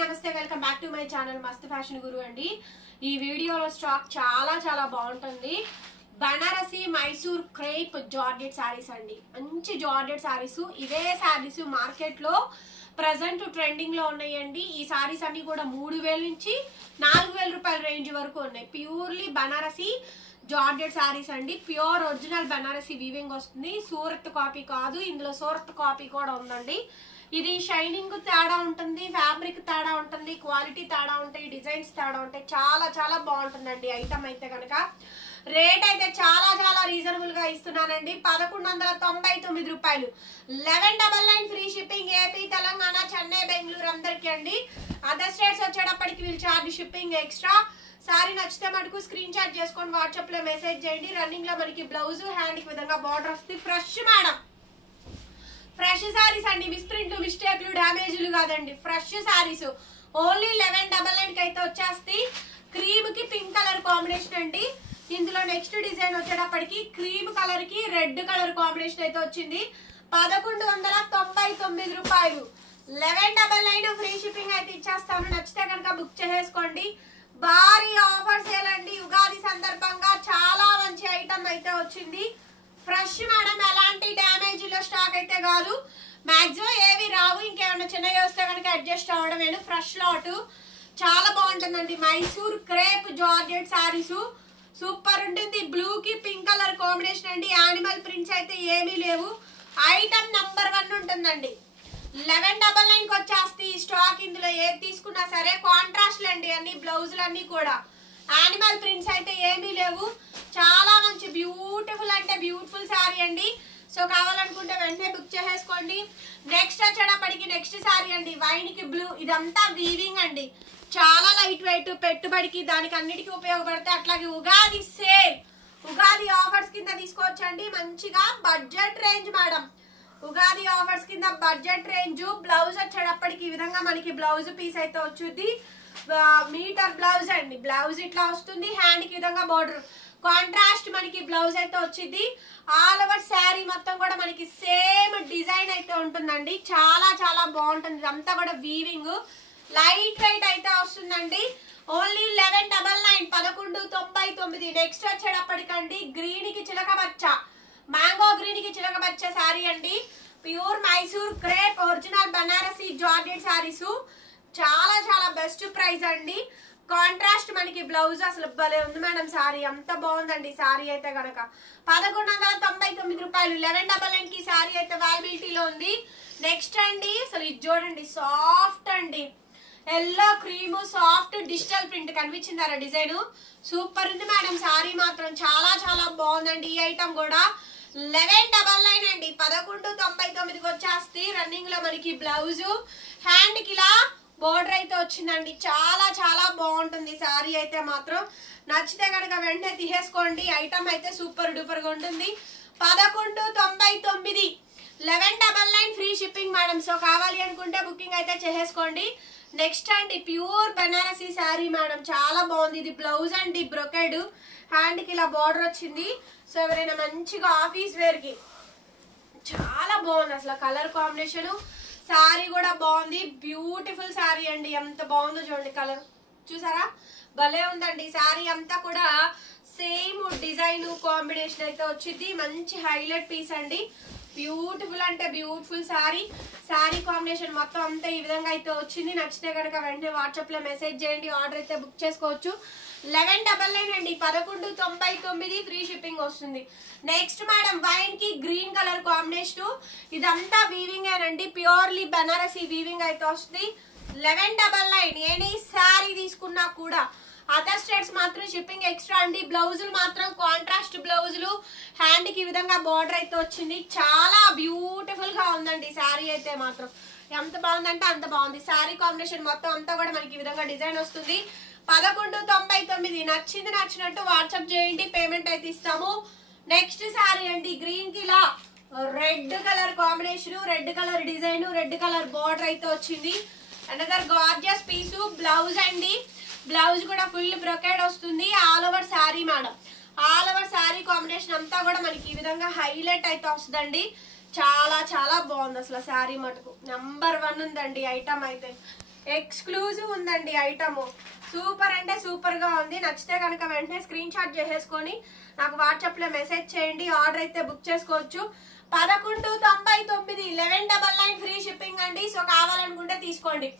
నమస్తే welcome back to my channel మస్త్ fashion గురు అండి. ఈ వీడియోలో స్టాక్ చాలా బాగుంటుంది. బనారసి మైసూర్ క్రేప్ జార్జెట్ సారీస్ అండి. మంచి జార్జెట్ సారీస్. ఇవే సారీస్ మార్కెట్ లో ప్రెజెంట్ ట్రెండింగ్ లో ఉన్నాయండి. ఈ సారీస్ అన్ని కూడా 3000 నుంచి 4000 రూపాయల రేంజ్ వరకు ఉన్నాయి. ప్యూర్లీ బనారసి జార్జెట్ సారీస్ అండి. ప్యూర్ ఒరిజినల్ బనారసి వీవింగ్ వస్తుంది. సూరత్ కాపీ కాదు, ఇందులో సూరత్ కాపీ కూడా ఉందండి. ఇది షైనింగ్ తేడా ఉంటుంది, ఫ్యాబ్రిక్ తేడా ఉంటుంది, క్వాలిటీ తేడా ఉంటాయి, డిజైన్స్ తేడా ఉంటాయి. చాలా బాగుంటుందండి ఐటమ్ అయితే కనుక. రేట్ అయితే చాలా రీజనబుల్ గా ఇస్తున్నానండి. 1199 రూపాయలు. 1199 free shipping. AP, Telangana, Chennai, Bengaluru అందరికీ అండి. అదర్ స్టేట్స్ వచ్చేటప్పటికి వీళ్ళు చార్జ్ షిప్పింగ్ ఎక్స్ట్రా. సారీ నచ్చితే మటుకు స్క్రీన్ షాట్ చేసుకొని వాట్సాప్ లో మెసేజ్ చేయండి. రన్నింగ్ లో మనకి బ్లౌజ్, హ్యాండ్ కి విధంగా బార్డర్ వస్తుంది. ఫ్రెష్ మేడం, ఫ్రెష్ సారీస్ అండి. మిస్ప్రింట్లు, మిస్టేక్లు, డ్యామేజ్లు కాదండి. ఫ్రెష్ సారీస్. ఓన్లీ 1199 కి అయితే వచ్చేస్తాయి. క్రీమ్ కి పింక్ కలర్ కాంబినేషన్ అండి. ఇందులో నెక్స్ట్ డిజైన్ వచ్చేటప్పటికి క్రీమ్ కలర్ కి రెడ్ కలర్ కాంబినేషన్ అయితే వచ్చింది. 1199 రూపాయలు. 1199 ఫ్రీ షిప్పింగ్ అయితే ఇచ్చేస్తాను. నచ్చితే కనుక బుక్ చేసేసుకోండి. భారీ ఆఫర్స్ ఏలండి. ఉగాది సందర్భంగా చాలా మంచి ఐటమ్ అయితే వచ్చింది. ఫ్రెష్ మేడం, ఎలాంటి డ్యామేజ్ లో స్టాక్ అయితే కాదు. మాక్సిమం ఏవి రావు. ఇంకేమన్నా చిన్నవి వస్తే కనుక అడ్జస్ట్ అవ్వడమేను. ఫ్రెష్ లాట్ చాలా బాగుంటుందండి. Mysore crepe georgette saris super ఉంటుంది. బ్లూ కి పింక్ కలర్ కాంబినేషన్ అండి. యానిమల్ ప్రింట్స్ అయితే ఏమీ లేవు. ఐటమ్ నంబర్ 1 ఉంటుందండి. 1199 కి వచ్చేస్తే ఈ స్టాక్. ఇందులో ఏది తీసుకున్నా సరే కాంట్రాస్ట్లు అండి. అన్ని బ్లౌజులు అన్ని కూడా యానిమల్ ప్రింట్స్ అయితే ఏమీ లేవు. చాలా మంచి బ్యూటిఫుల్ అంటే బ్యూటిఫుల్ సారీ అండి. సో కావాలనుకుంటే వెంటనే బుక్ చేసేసుకోండి. నెక్స్ట్ వచ్చేటప్పటికి నెక్స్ట్ సారీ అండి. వైన్ కి బ్లూ. ఇదంతా వీవింగ్ అండి. చాలా లైట్ వెయిట్. పెట్టుబడికి దానికి అన్నిటికీ ఉపయోగపడతాయి. అట్లాగే ఉగాది సేల్, ఉగాది ఆఫర్స్ కింద తీసుకోవచ్చండి. మంచిగా budget range madam. Ugadi offers కింద బడ్జెట్ రేంజ్. బ్లౌజ్ వచ్చేటప్పటికి ఈ విధంగా మనకి బ్లౌజ్ పీస్ అయితే వచ్చుద్ది. మీటర్ బ్లౌజ్ అండి. బ్లౌజ్ ఇట్లా వస్తుంది. హ్యాండ్ కి విధంగా బార్డర్ కాంట్రాస్ట్ మనకి బ్లౌజ్ అయితే వచ్చింది. ఆల్ ఓవర్ శారీ మొత్తం కూడా మనకి సేమ్ డిజైన్ అయితే ఉంటుందండి. చాలా బాగుంటుంది. ఇదంతా కూడా వీవింగ్. లైట్ వెయిట్ అయితే వస్తుందండి. ఓన్లీ 1199, 1199. నెక్స్ట్ వచ్చేటప్పటికండి గ్రీన్ కి చిలక బచ్చ, మ్యాంగో గ్రీన్ కి చిలక బచ్చ శారీ అండి. Pure Mysore crepe original Banarasi georgette saris. చాలా బెస్ట్ ప్రైస్ అండి. కాంట్రాస్ట్ మనకి బ్లౌజ్ అసలు భలే ఉంది మేడం. సారీ అంత బాగుందండి. సారీ అయితే కనుక 1199 రూపాయలు. 1199 కి సారీ అయితే అవైలబిలిటీలో ఉంది. నెక్స్ట్ అండి అసలు ఇది చూడండి. సాఫ్ట్ అండి. Yellow cream soft digital print కనిపించిందారా డిజైన్. సూపర్ ఉంది మేడం. సారీ మాత్రం చాలా బాగుందండి. ఈ ఐటమ్ కూడా 1199 అండి. 1199కి వచ్చేస్తే రన్నింగ్ లో మనకి బ్లౌజ్, హ్యాండ్ కి ఇలా బోర్డర్ అయితే వచ్చిందండి. చాలా బాగుంటుంది సారీ అయితే మాత్రం. నచ్చితే కనుక వెంటనే తీసేసుకోండి. ఐటమ్ అయితే సూపర్ డూపర్ గా ఉంటుంది. 1199, 1199 ఫ్రీ షిప్పింగ్ మేడం. సో కావాలి అనుకుంటే బుకింగ్ అయితే చేసేసుకోండి. నెక్స్ట్ అండి ప్యూర్ బనారసి శారీ మేడం. చాలా బాగుంది. ఇది బ్లౌజ్ అండి. బ్రొకెడ్ హ్యాండ్ కి ఇలా బార్డర్ వచ్చింది. సో ఎవరైనా మంచిగా ఆఫీస్ వేర్ కి చాలా బాగుంది. అసలు కలర్ కాంబినేషన్. సారీ కూడా బాగుంది. బ్యూటిఫుల్ సారీ అండి. ఎంత బాగుందో చూడండి. కలర్ చూసారా, భలే ఉందండి. సారీ అంతా కూడా సేమ్ డిజైన్ కాంబినేషన్ అయితే వచ్చింది. మంచి హైలైట్ పీస్ అండి. బ్యూటిఫుల్ అంటే బ్యూటిఫుల్ సారీ. సారీ కాంబినేషన్ మొత్తం అంతా ఈ విధంగా అయితే వచ్చింది. నచ్చితే కనుక వెంటనే వాట్సాప్ లో మెసేజ్ చేయండి. ఆర్డర్ అయితే బుక్ చేసుకోవచ్చు. 1199 అండి. 1199 ఫ్రీ షిప్పింగ్ వస్తుంది. నెక్స్ట్ మేడం వైన్ కి గ్రీన్ కలర్ కాంబినేషన్. ఇదంతా వీవింగ్ ఏనండి. ప్యూర్లీ బనారసి వీవింగ్ అయితే వస్తుంది. 1199. ఎనీ సారీ తీసుకున్నా కూడా. అదర్ స్టేట్స్ మాత్రం షిప్పింగ్ ఎక్స్ట్రా అండి. బ్లౌజులు మాత్రం కాంట్రాస్ట్ బ్లౌజులు. హ్యాండ్ కి విధంగా బార్డర్ అయితే వచ్చింది. చాలా బ్యూటిఫుల్ గా ఉందండి సారీ అయితే మాత్రం. ఎంత బాగుందంటే అంత బాగుంది. సారీ కాంబినేషన్ మొత్తం అంతా కూడా మనకి ఈ విధంగా డిజైన్ వస్తుంది. 1199. నచ్చింది నచ్చినట్టు వాట్సాప్ చేయండి. పేమెంట్ అయితే ఇస్తాము. నెక్స్ట్ సారీ అండి. గ్రీన్ కి ఇలా red colour combination, red colour design, red colour border అయితే వచ్చింది. అనదర్ గార్జియస్ పీసు. బ్లౌజ్ అండి. బ్లౌజ్ కూడా ఫుల్ బ్రొకెడ్ వస్తుంది. All over sorry madam. All over sorry combination అంతా కూడా మనకి ఈ విధంగా హైలైట్ అయితే వస్తుందండి. చాలా బాగుంది అసలు. సారీ మటుకు నంబర్ 1 ఉందండి ఐటమ్ అయితే. ఎక్స్క్లూజివ్ ఉందండి ఐటమ్. సూపర్ అంటే సూపర్ గా ఉంది. నచ్చితే కనుక వెంటనే స్క్రీన్ షాట్ చేసేసుకొని నాకు వాట్సాప్ లో మెసేజ్ చేయండి. ఆర్డర్ అయితే బుక్ చేసుకోవచ్చు. 1199 1199 ఫ్రీ షిప్పింగ్ అండి. సో కావాలనుకుంటే తీసుకోండి.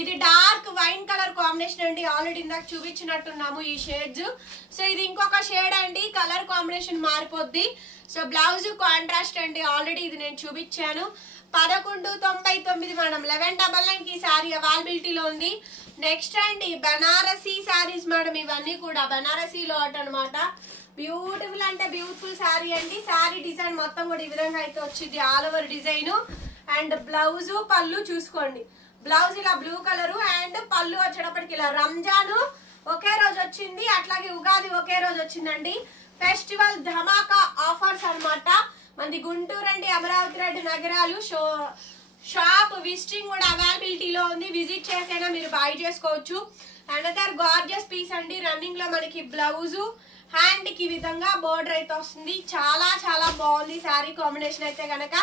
ఇది డార్క్ వైన్ కలర్ కాంబినేషన్ అండి. ఆల్రెడీ ఇందాక చూపించినట్టున్నాము ఈ షేడ్స్. సో ఇది ఇంకొక షేడ్ అండి, కలర్ కాంబినేషన్ మారిపోద్ది. సో బ్లౌజ్ కాంట్రాస్ట్ అండి. ఆల్రెడీ ఇది నేను చూపించాను. 1199 మేడం. 1199 కి సారీ అవైలబిలిటీలో ఉంది. నెక్స్ట్ అండి బనారసీ సారీస్ మేడం. ఇవన్నీ కూడా బనారసీ లాట్ అనమాట. బ్యూటిఫుల్ అంటే బ్యూటిఫుల్ సారీ అండి. సారీ డిజైన్ మొత్తం కూడా ఈ విధంగా అయితే వచ్చింది. All over design and blouse పళ్ళు చూసుకోండి. బ్లౌజ్ ఇలా బ్లూ కలర్ అండ్ పళ్ళు వచ్చేటప్పటికి ఇలా. రంజాన్ ఒకే రోజు వచ్చింది, అట్లాగే ఉగాది ఒకే రోజు వచ్చిందండి. ఫెస్టివల్ ధమాకా ఆఫర్స్ అనమాట. మనది గుంటూరు అండి, అమరావతి రెడ్డి నగరాలు. షాప్ విజిటింగ్ కూడా అవైలబిలిటీలో ఉంది. విజిట్ చేసైనా మీరు బై చేసుకోవచ్చు. అనదర్ గార్జియస్ పీస్ అండి. రన్నింగ్ లో మనకి బ్లౌజ్ హ్యాండ్ కి విధంగా బోర్డర్ అయితే వస్తుంది. చాలా చాలా బాగుంది శారీ కాంబినేషన్ అయితే కనుక.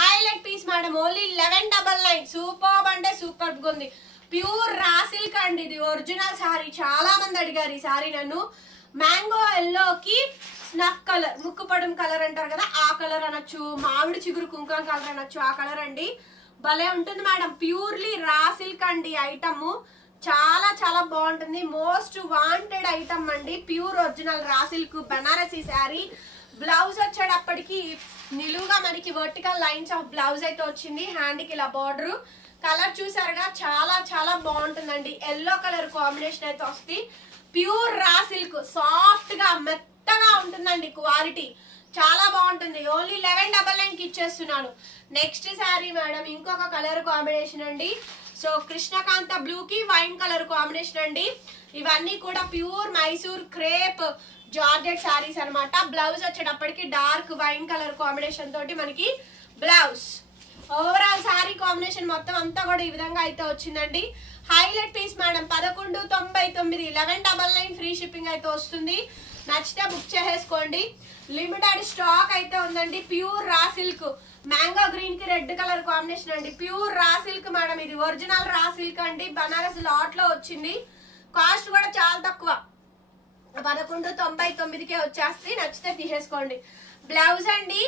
Highlight piece madam. Only 1199. Super అంటే సూపర్ గా ఉంది. ప్యూర్ రా సిల్క్ అండి. ఇది ఒరిజినల్ శారీ. చాలా మంది అడిగారు ఈ శారీ నన్ను. మ్యాంగో ఎల్లోకి స్నఫ్ కలర్, ముక్కు పడుం కలర్ అంటారు కదా, ఆ కలర్ అనొచ్చు. మామిడి చిగురు కుంకుమ కలర్ అనొచ్చు, ఆ కలర్ అండి. భలే ఉంటుంది మేడం. ప్యూర్లీ రా సిల్క్ అండి ఐటమ్. చాలా చాలా బాగుంటుంది. మోస్ట్ వాంటెడ్ ఐటమ్ అండి. Pure original raw silk Banarasi sari. Blouse వచ్చేటప్పటికి నిలువుగా మనకి వర్టికల్ లైన్స్ ఆఫ్ బ్లౌజ్ అయితే వచ్చింది. హ్యాండ్ కి ఇలా బార్డర్. కలర్ చూసారుగా, చాలా చాలా బాగుంటుందండి. ఎల్లో కలర్ కాంబినేషన్ అయితే వస్తుంది. ప్యూర్ రా సిల్క్, సాఫ్ట్ గా మెత్తగా ఉంటుందండి. క్వాలిటీ చాలా బాగుంటుంది. ఓన్లీ 1199 కి ఇచ్చేస్తున్నాను. నెక్స్ట్ శారీ మేడం ఇంకొక కలర్ కాంబినేషన్ అండి. సో కృష్ణకాంత బ్లూ కి వైన్ కలర్ కాంబినేషన్ అండి. ఇవన్నీ కూడా pure Mysore crepe georgette saris అనమాట. బ్లౌజ్ వచ్చేటప్పటికి డార్క్ వైన్ కలర్ కాంబినేషన్ తోటి మనకి బ్లౌజ్. ఓవరాల్ శారీ కాంబినేషన్ మొత్తం అంతా కూడా ఈ విధంగా అయితే వచ్చిందండి. Highlight piece madam. 1199 1199 free shipping అయితే వస్తుంది. నచ్చితే బుక్ చేసేసుకోండి. లిమిటెడ్ స్టాక్ అయితే ఉందండి. Pure raw silk, mango green కి రెడ్ కలర్ కాంబినేషన్ అండి. Pure raw silk madam. ఇది ఒరిజినల్ రా సిల్క్ అండి. బనారస్ లాట్ లో వచ్చింది. కాస్ట్ కూడా చాలా తక్కువ, 1199కే వచ్చేస్తే. నచ్చితే తీసేసుకోండి. బ్లౌజ్ అండి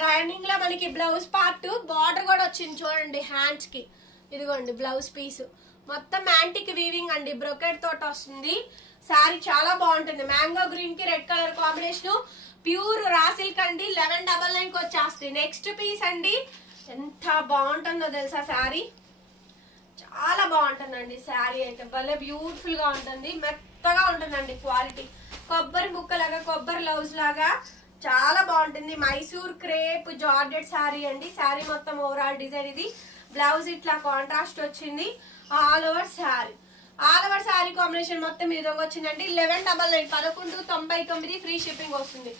రన్నింగ్ లో మనకి బ్లౌజ్ పార్ట్ బార్డర్ కూడా వచ్చింది చూడండి హ్యాండ్స్ కి. ఇదిగోండి బ్లౌజ్ పీస్ మొత్తం యాంటిక్ వీవింగ్ అండి. బ్రొకెట్ తోట వస్తుంది. శారీ చాలా బాగుంటుంది. మ్యాంగో గ్రీన్ కి red colour combination. Pure raw silk అండి. 1199 కి వచ్చేస్తుంది. నెక్స్ట్ పీస్ అండి. ఎంత బాగుంటుందో తెలుసా శారీ. చాలా బాగుంటుందండి శారీ అయితే. భలే బ్యూటిఫుల్ గా ఉంటుంది. మెత్తగా ఉంటుందండి క్వాలిటీ. కొబ్బరి ముక్కలాగా, కొబ్బరి లౌజ్ లాగా చాలా బాగుంటుంది. మైసూర్ క్రేప్ జార్జెట్ శారీ అండి. శారీ మొత్తం ఓవరాల్ డిజైన్ ఇది. బ్లౌజ్ ఇట్లా కాంట్రాస్ట్ వచ్చింది. All over sari, all over sari combination మొత్తం ఈ విధంగా వచ్చిందండి. 1199 1199 ఫ్రీ షిప్పింగ్ వస్తుంది.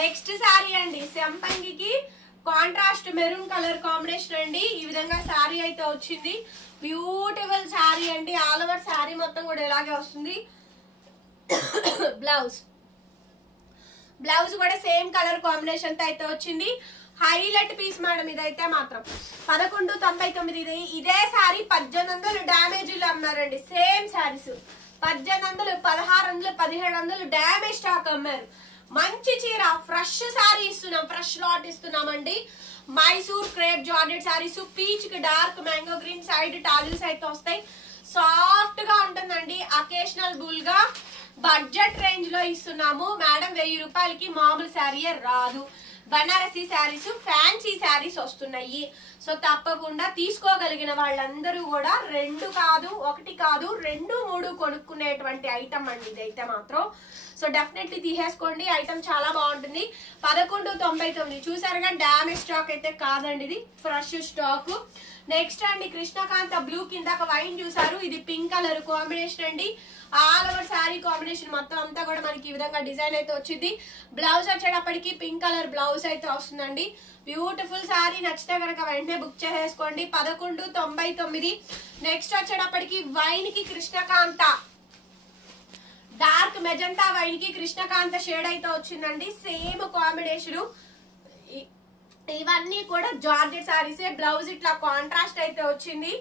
నెక్స్ట్ శారీ అండి సంపంగికి కాంట్రాస్ట్ మెరూన్ కలర్ కాంబినేషన్ అండి. ఈ విధంగా శారీ అయితే వచ్చింది. బ్యూటిఫుల్ శారీ అండి. ఆల్ ఓవర్ శారీ మొత్తం కూడా ఇలాగే వస్తుంది. బ్లౌజ్ కూడా సేమ్ కలర్ కాంబినేషన్ తో అయితే వచ్చింది. హైలైట్ పీస్ మేడం ఇదైతే మాత్రం. 1199. ఇదే శారీ 1800 డ్యామేజీలు అమ్మారండి. సేమ్ శారీస్ 1800, 1600, 1700 డ్యామేజ్ స్టాక్ అమ్మారు. మంచి చీర, ఫ్రెష్ శారీ ఇస్తున్నాం, ఫ్రెష్ లాట్ ఇస్తున్నామండి. Mysore crepe georgette saris. Peach కి dark mango green side tassels అయితే వస్తాయి. సాఫ్ట్ గా ఉంటుందండి. అకేషనల్ బుల్ గా బడ్జెట్ రేంజ్ లో ఇస్తున్నాము మేడం. 1000 రూపాయలకి మామూలు శారీయే రాదు. బనారసీ శారీస్, ఫ్యాన్సీ శారీస్ వస్తున్నాయి. సో తప్పకుండా తీసుకోగలిగిన వాళ్ళందరూ కూడా 2 కాదు 1 కాదు 2, 3 కొనుక్కునేటువంటి ఐటమ్ అండి ఇదైతే మాత్రం. సో డెఫినెట్లీ తీసేసుకోండి. ఐటమ్ చాలా బాగుంటుంది. 1199 చూసారుగా. డ్యామేజ్ స్టాక్ అయితే కాదండి, ఇది ఫ్రెష్ స్టాక్. నెక్స్ట్ అండి కృష్ణకాంత బ్లూ కింద వైన్ చూసారు. ఇది పింక్ కలర్ కాంబినేషన్ అండి. ఆల్ ఓవర్ శారీ కాంబినేషన్ మొత్తం అంతా కూడా మనకి ఈ విధంగా డిజైన్ అయితే వచ్చింది. బ్లౌజ్ వచ్చేటప్పటికి పింక్ కలర్ బ్లౌజ్ అయితే వస్తుందండి. బ్యూటిఫుల్ శారీ. నచ్చితే కనుక వెంటనే బుక్ చేసేసుకోండి. 1199. నెక్స్ట్ వచ్చేటప్పటికి వైన్ కి కృష్ణకాంత డార్క్ మెజంతా వైన్ కి కృష్ణకాంత షేడ్ అయితే వచ్చిందండి. Same combination. ఇవన్నీ కూడా జార్జెట్ శారీసే. బ్లౌజ్ ఇట్లా కాంట్రాస్ట్ అయితే వచ్చింది.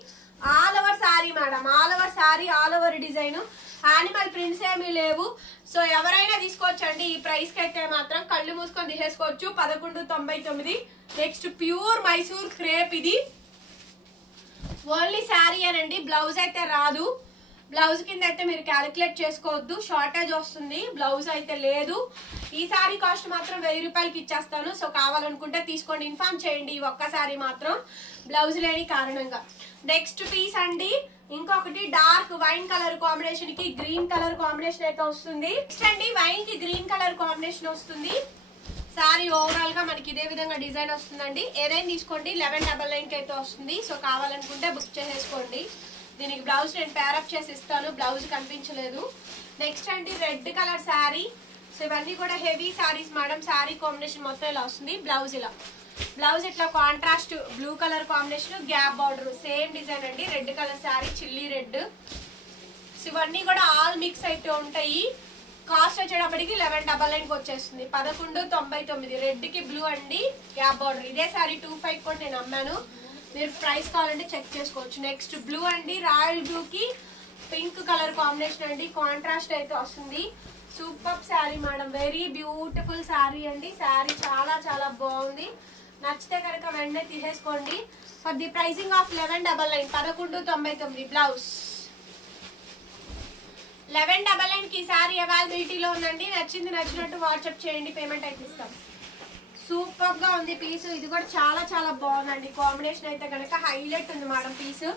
All over sorry madam, all over sorry, all over design, animal prints ఏమీ లేవు. సో ఎవరైనా తీసుకోవచ్చండి. ఈ ప్రైస్ కి అయితే మాత్రం కళ్ళు మూసుకొని తీసేసుకోవచ్చు. 1199. నెక్స్ట్ ప్యూర్ మైసూర్ క్రేప్, ఇది ఓన్లీ శారీ అనండి, బ్లౌజ్ అయితే రాదు. బ్లౌజ్ కింద అయితే మీరు క్యాలిక్యులేట్ చేసుకోవద్దు, షార్టేజ్ వస్తుంది, బ్లౌజ్ అయితే లేదు. ఈ సారీ కాస్ట్ మాత్రం 1000 రూపాయలకి ఇచ్చేస్తాను. సో కావాలనుకుంటే తీసుకోండి, ఇన్ఫార్మ్ చేయండి. ఈ ఒక్కసారి మాత్రం బ్లౌజ్ లేని కారణంగా. నెక్స్ట్ పీస్ అండి, ఇంకొకటి డార్క్ వైన్ కలర్ కాంబినేషన్ కి గ్రీన్ కలర్ కాంబినేషన్ అయితే వస్తుంది. నెక్స్ట్ అండి వైన్ కి గ్రీన్ కలర్ కాంబినేషన్ వస్తుంది. సారీ ఓవరాల్ గా మనకి ఇదే విధంగా డిజైన్ వస్తుందండి. ఏదైనా తీసుకోండి, 1199 కి అయితే వస్తుంది. సో కావాలనుకుంటే బుక్ చేసేసుకోండి. దీనికి బ్లౌజ్ నేను పేరప్ చేసి ఇస్తాను, బ్లౌజ్ కనిపించలేదు. నెక్స్ట్ అండి రెడ్ కలర్ శారీ. సో ఇవన్నీ కూడా heavy saris madam. Sari combination మొత్తం ఇలా వస్తుంది. బ్లౌజ్ ఇలా, బ్లౌజ్ ఇట్లా contrast blue colour combination, gap border, same design అండి. Red colour sari, chilli red. So ఇవన్నీ కూడా ఆల్ మిక్స్ అయితే ఉంటాయి. కాస్ట్ వచ్చేటప్పటికి 1199 కి వచ్చేస్తుంది. 1199. రెడ్ కి బ్లూ అండి, గ్యాప్ బార్డర్. ఇదే సారీ 25 కూడా నేను అమ్మాను, మీరు ప్రైస్ కావాలంటే చెక్ చేసుకోవచ్చు. నెక్స్ట్ బ్లూ అండి, రాయల్ బ్లూ కి పింక్ కలర్ కాంబినేషన్ అండి, కాంట్రాస్ట్ అయితే వస్తుంది. Super sari madam, very beautiful sari అండి. శారీ చాలా చాలా బాగుంది. నచ్చితే కనుక వెంటనే తీసేసుకోండి. For the pricing of 1199, 1199. Blouse 1199 కి సారీ అవైలబిలిటీలో ఉందండి. నచ్చింది నచ్చినట్టు వాట్సాప్ చేయండి, పేమెంట్ అయితే ఇస్తాం. సూపర్ గా ఉంది పీస్. ఇది కూడా చాలా చాలా బాగుందండి. కాంబినేషన్ అయితే కనుక హైలైట్ ఉంది మేడం పీస్.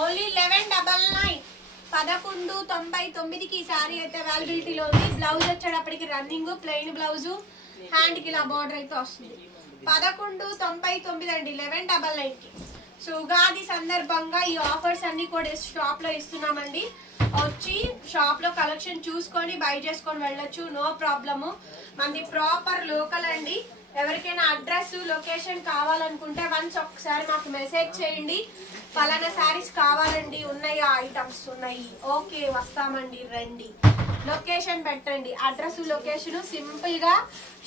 ఓన్లీ 1199, 1199 కి ఈ సారీ అయితే అవైలబిలిటీలో ఉంది. బ్లౌజ్ వచ్చేటప్పటికి రన్నింగ్ ప్లెయిన్ బ్లౌజ్, హ్యాండ్ కి ఇలా బార్డర్ అయితే వస్తుంది. 1199 అండి, 1199 కి. సో ఉగాది సందర్భంగా ఈ ఆఫర్స్ అన్ని కూడా షాప్ లో ఇస్తున్నామండి. వచ్చి షాప్ లో కలెక్షన్ చూసుకొని బై చేసుకొని వెళ్ళొచ్చు, నో ప్రాబ్లము. మనది ప్రాపర్ లోకల్ అండి. ఎవరికైనా అడ్రస్ లొకేషన్ కావాలనుకుంటే వన్స్ ఒకసారి మాకు మెసేజ్ చేయండి. పలానా శారీస్ కావాలండి, ఉన్నాయా ఐటమ్స్ ఉన్నాయి, ఓకే వస్తామండి రండి, లొకేషన్ పెట్టండి. అడ్రస్ లొకేషన్ సింపుల్ గా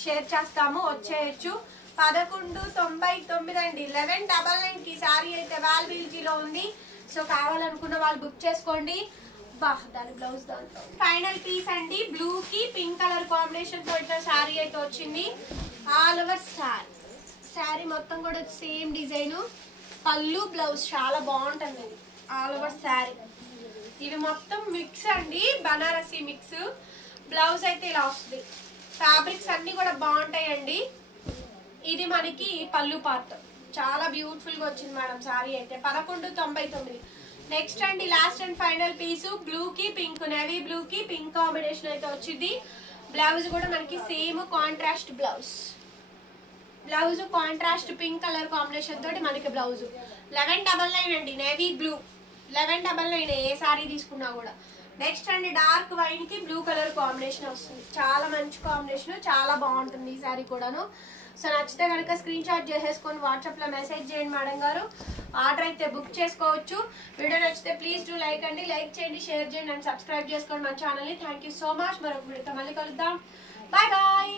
షేర్ చేస్తాము, వచ్చేయచ్చు. 1199 అండి, 1199 కి సారీ అయితే అవైలబిలిటీలో ఉంది. సో కావాలనుకున్న వాళ్ళు బుక్ చేసుకోండి. దాని బ్లౌజ్ దాంట్లో ఫైనల్ పీస్ అండి, బ్లూ కి పింక్ కలర్ కాంబినేషన్ తో ఇట్లా శారీ అయితే వచ్చింది. ఆల్ ఓవర్ శారీ మొత్తం కూడా సేమ్ డిజైన్, పళ్ళు బ్లౌజ్ చాలా బాగుంటుంది. ఆల్ ఓవర్ శారీ ఇవి మొత్తం మిక్స్ అండి, బనారసి మిక్స్. బ్లౌజ్ అయితే ఇలా వస్తుంది. ఫ్యాబ్రిక్స్ అన్ని కూడా బాగుంటాయండి. ఇది మనకి పళ్ళు పార్ట్, చాలా బ్యూటిఫుల్ గా వచ్చింది మేడం శారీ అయితే. 1199. నెక్స్ట్ అండి last and final piece, blue కి పింక్, నేవీ బ్లూ కి పింక్ కాంబినేషన్ అయితే వచ్చింది. బ్లౌజ్ కూడా మనకి same contrast blouse, blouse contrast pink colour combination తోటి మనకి బ్లౌజ్. 1199 అండి, నేవీ బ్లూ 1199 ఏ సారీ తీసుకున్నా కూడా. నెక్స్ట్ అండి డార్క్ వైన్ కి బ్లూ కలర్ కాంబినేషన్ వస్తుంది. చాలా మంచి కాంబినేషన్, చాలా బాగుంటుంది ఈ సారీ కూడాను. సో నచ్చితే కనుక స్క్రీన్ షాట్ చేసేసుకొని వాట్సాప్ లో మెసేజ్ చేయండి మేడం గారు. ఆర్డర్ అయితే బుక్ చేసుకోవచ్చు. వీడియో నచ్చితే ప్లీజ్ డూ లైక్ అండి, లైక్ చేయండి, షేర్ చేయండి అండ్ సబ్స్క్రైబ్ చేసుకోండి మన ఛానల్ ని. Thank you so much. మరొక వీడియోతో మళ్ళీ కలుద్దాం. Bye bye.